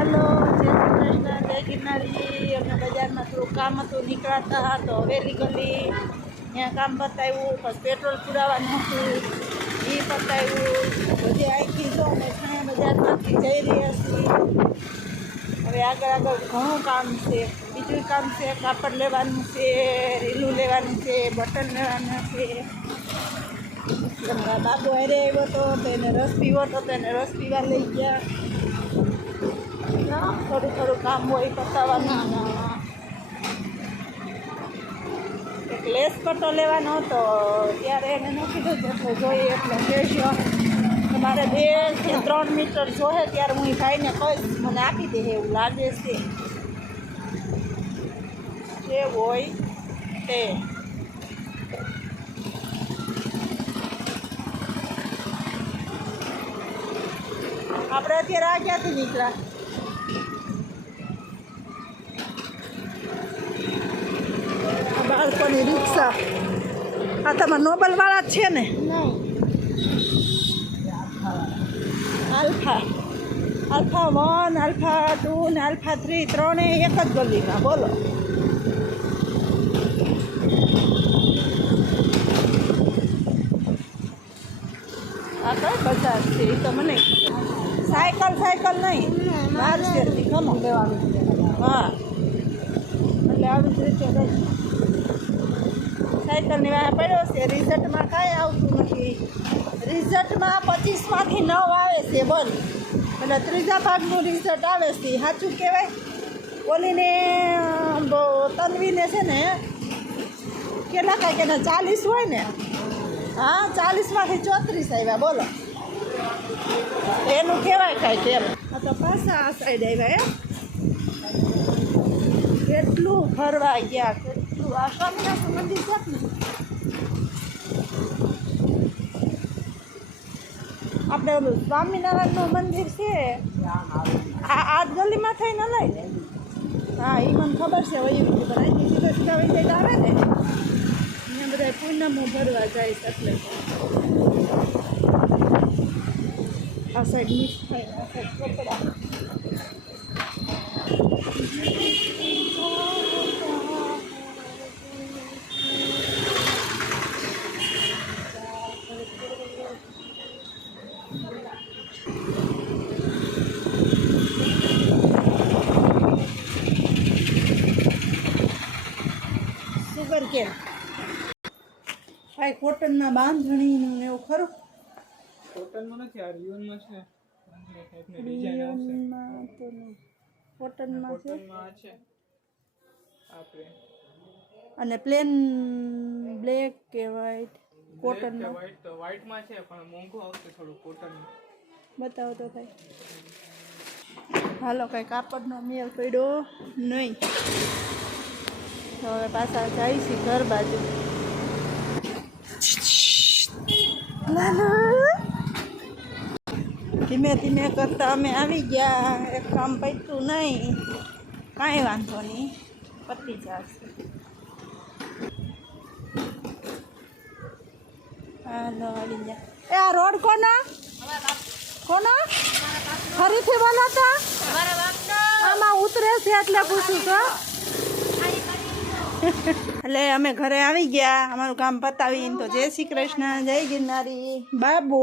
હાલો, જય શ્રી કૃષ્ણ, જય ગિરનારી. અમે બજારમાં થોડું કામ હતું, નીકળાતા તો હવેલી ગલી ત્યાં કામ બતાવ્યું. પછી પેટ્રોલ પુરાવાનું હતું, એ બતાવ્યું. બધી અહીંથી જો અમે છાયા બજારમાંથી જઈ રહ્યા છીએ. હવે આગળ ઘણું કામ છે. બીજું કામ છે, કાપડ લેવાનું છે, રીલું લેવાનું છે, બટન લેવાના છે. બાબુ હારે આવ્યો હતો તો એને રસ પીવો હતો તો એને રસ પીવા લઈ ગયા. થોડું થોડું કામ હોય પતાવવાનું. એક લેસ પટ્ટો લેવાનો હતો ત્યારે એને ન કીધું જેટલો જોઈએ એટલો કહેશો. મારે 2 કે 3 મીટર જોઈએ ત્યારે હું એ ભાઈને કહીશ, મને આપી દે એવું લાગે છે. જે હોય તે આપણે અત્યારે આ ક્યાંથી નીકળ્યા? બાળકોની રિક્ષા. આ તમારા નોબલવાળા જ છે ને? આલ્ફા 1, આલ્ફા 2 ને આલ્ફા 3 ત્રણે એક જ ગલીમાં. બોલો, આ કઈ બજાર છે એ તો મને સાયકલ નહીં, બહાર શેરથી ગમો લેવાનું. હા, એટલે આવી જ રીતે સાયકલની વાહ પડ્યો છે. રિઝલ્ટમાં કાંઈ આવતું નથી. રિઝલ્ટમાં 25માંથી 9 આવે છે. બોલ, એટલે 3જા ભાગનું રિઝલ્ટ આવે છે. સાચું કહેવાય. ઓલીને તન્વીને છે ને કેટલા કાંઈક એના 40 હોય ને. હા, 40માંથી 34 આવ્યા. બોલો, એનું કહેવાય કાંઈક એમ. આ તો પાછા આ સાઈડ આવ્યા. કેટલું ફરવા ગયા, કેટલું. આ સ્વામિનારાયણ મંદિર છે ને, આપણે ઓલું સ્વામિનારાયણનું મંદિર છે આ ગલીમાં થઈને લઈ ને. હા, એ મને ખબર છે. વહી પણ અહીંથી સીધા સીધા વહી જાય આવે ને, અહીંયા બધા પૂનમો ભરવા જાય છે. એટલે આ સાઈડ મિક્સ થાય, આ સાઈડ કપડા. સુગર કેમ ભાઈ? કોટનના બાંધણીનું ને એવું ખરું? કોટનમાં નથી, આ રિયોનમાં છે. રિયોનમાં તો કોટનમાં છે. છે આપણે. અને પ્લેન બ્લેક કે વ્હાઈટ? કોટનમાં વ્હાઈટ તો વ્હાઈટમાં છે પણ મોંઘું આવશે થોડું. કોટન બતાવો તો ભાઈ. હાલો, કાંઈ કાપડનો મેળ પડ્યો નહીં. તો હવે પાછા જાય છે ઘર બાજુ. ધીમે ધીમે કરતા અમે આવી ગયા. એક કામ પત્યું નહીં, કાંઈ વાંધો નહીં, પતી જશે. હાલો, આવી ગયા. એ આ રોડ કોના ફરીથી બોલાતા? આમાં ઉતરે છે એટલે પૂછું છો. એટલે અમે ઘરે આવી ગયા, અમારું કામ પતાવીને. તો જય શ્રી કૃષ્ણ, જય ગિરનારી. બાબો